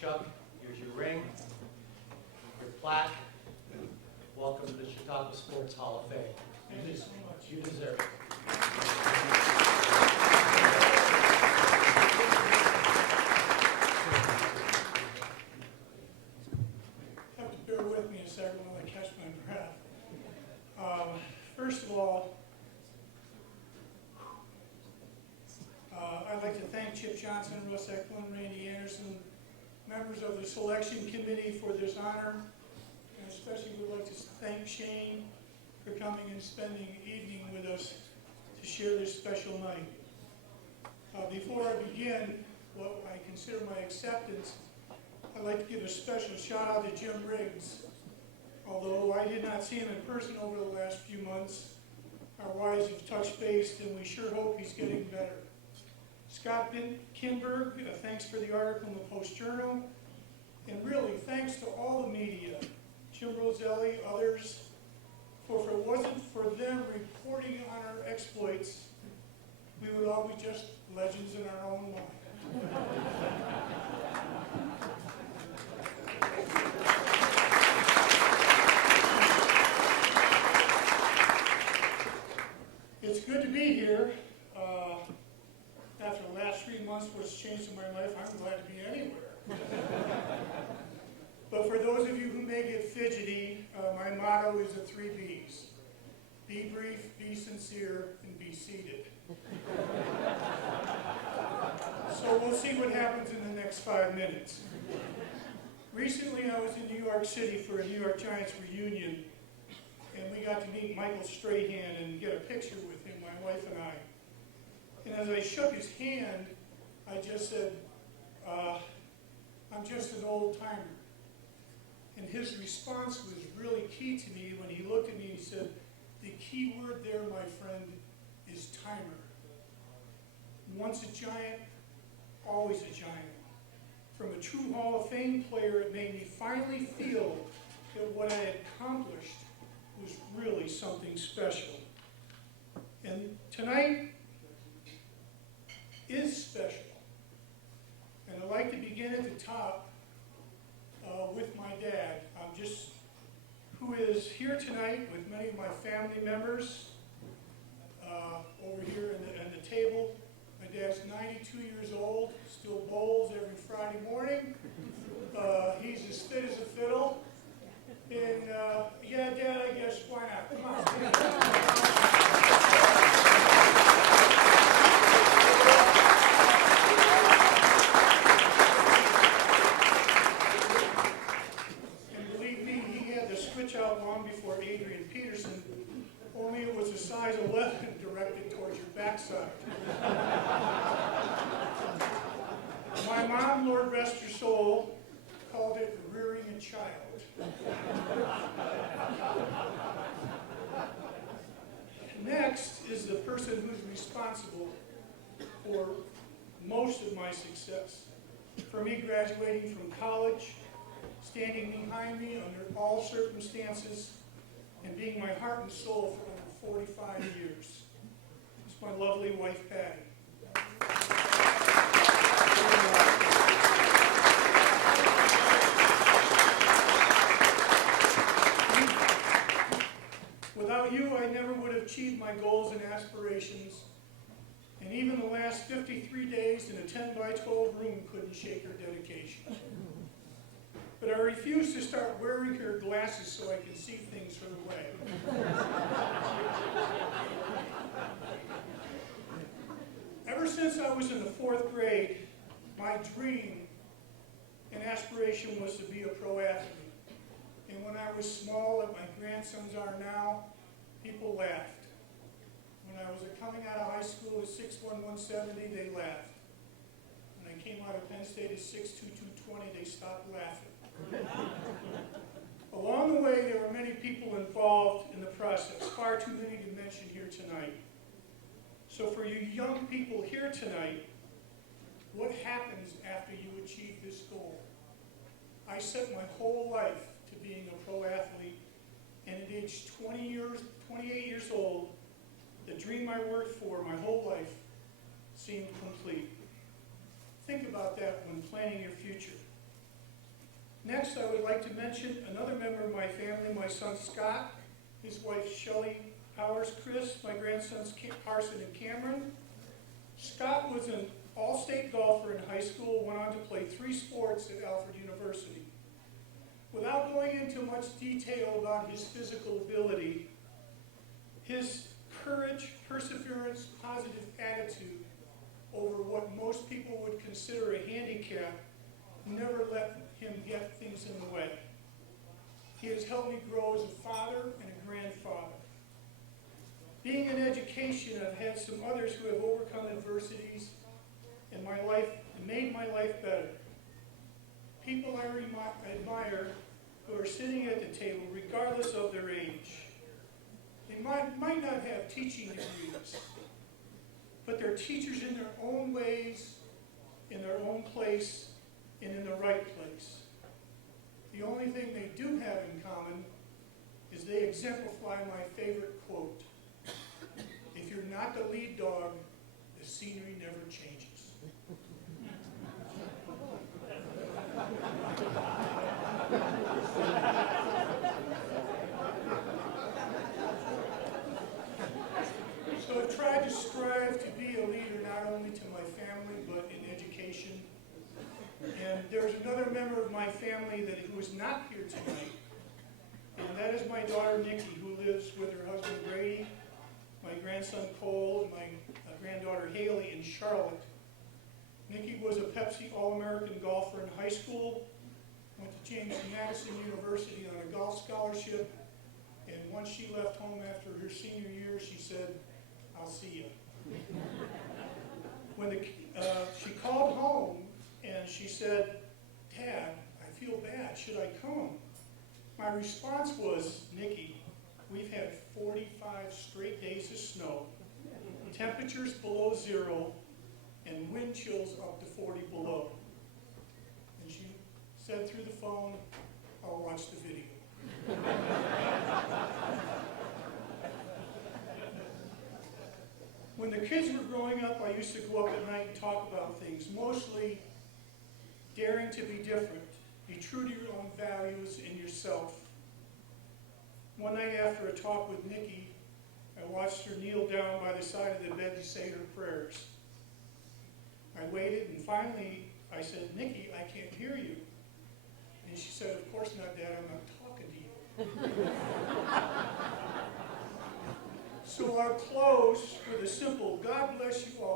Chuck, here's your ring, your plaque. Welcome to the Chautauqua Sports Hall of Fame. Thank you so much. You deserve it. Have to bear with me a second while I catch my breath. First of all, I'd like to thank Chip Johnson, Russ Eklund, Randy Anderson, members of the selection committee for this honor, and especially would like to thank Shane for coming and spending the evening with us to share this special night. Before I begin what I consider my acceptance, I'd like to give a special shout out to Jim Riggs. Although I did not see him in person over the last few months, our wives have touched base and we sure hope he's getting better. Scott Kinberg, thanks for the article in the Post-Journal, and really thanks to all the media, Jim Roselli, others, for if it wasn't for them reporting on our exploits, we would all be just legends in our own mind. It's good to be here. After the last 3 months, what's changed in my life, I'm glad to be anywhere. But for those of you who may get fidgety, my motto is the 3 B's. Be brief, be sincere, and be seated. So we'll see what happens in the next 5 minutes. Recently, I was in New York City for a New York Giants reunion, and we got to meet Michael Strahan and get a picture with him, my wife and I. And as I shook his hand, I just said, I'm just an old timer. And his response was really key to me when he looked at me and he said, the key word there, my friend, is timer. Once a giant, always a giant. From a true Hall of Fame player, it made me finally feel that what I had accomplished was really something special. And tonight is special. And I'd like to begin at the top with my dad, who is here tonight with many of my family members over here in the table. My dad's 92 years old, still bowls every Friday morning. He's as fit as a fiddle. And yeah, Dad, I guess, why not? Come on. And believe me, he had the switch out long before Adrian Peterson, only it was a size 11 directed towards your backside. My mom, Lord rest her soul, called it rearing a child. Next is the person who's responsible for most of my success. For me graduating from college, standing behind me under all circumstances, and being my heart and soul for over 45 years. It's my lovely wife, Patty. Without you, I never would have achieved my goals and aspirations, and even the last 53 days in a 10 by 12 room couldn't shake her dedication. But I refuse to start wearing her glasses so I can see things her way. Ever since I was in the 4th grade, my dream and aspiration was to be a pro athlete. And when I was small, like my grandsons are now, people laughed. When I was coming out of high school at 6'1", 170, they laughed. When I came out of Penn State at 6'2", 220, they stopped laughing. Along the way, there were many people involved in the process, far too many to mention here tonight. So for you young people here tonight, what happens after you achieve this goal? I set my whole life to being a pro athlete, and at age 28 years old, the dream I worked for my whole life seemed complete. Think about that when planning your future. Next, I would like to mention another member of my family, my son Scott, his wife Shelley, ours Crist, my grandsons Carson and Cameron. Scott was an all-state golfer in high school, went on to play 3 sports at Alfred University. Without going into much detail about his physical ability, his courage, perseverance, positive attitude over what most people would consider a handicap never let him get things in the way. He has helped me grow as a father and a grandfather. Being in education, I've had some others who have overcome adversities in my life and made my life better. People I admire who are sitting at the table regardless of their age. They might not have teaching degrees, but they're teachers in their own ways, in their own place, and in the right place. The only thing they do have in common is they exemplify my favorite quote. If you're not the lead dog, the scenery never changes. So I've tried to strive to be a leader not only to my family, but in education. And there's another member of my family who is not here tonight, and that is my daughter Nikki, who lives with her husband Brady, my grandson Cole, and my granddaughter Haley in Charlotte. Nikki was a Pepsi All-American golfer in high school, went to James Madison University on a golf scholarship, and once she left home after her senior year, she said, "I'll see you." When she called home and she said, "Dad, I feel bad, should I come?" My response was, "Nikki, we've had 45 straight days of snow, temperatures below 0, and wind chills up to 40 below." And she said through the phone, "I'll watch the video." When the kids were growing up, I used to go up at night and talk about things, mostly daring to be different, be true to your own values and yourself. One night after a talk with Nikki, I watched her kneel down by the side of the bed to say her prayers. I waited, and finally I said, "Nikki, I can't hear you." And she said, "Of course not, Dad, I'm not talking to you." So I'll close with a simple, God bless you all.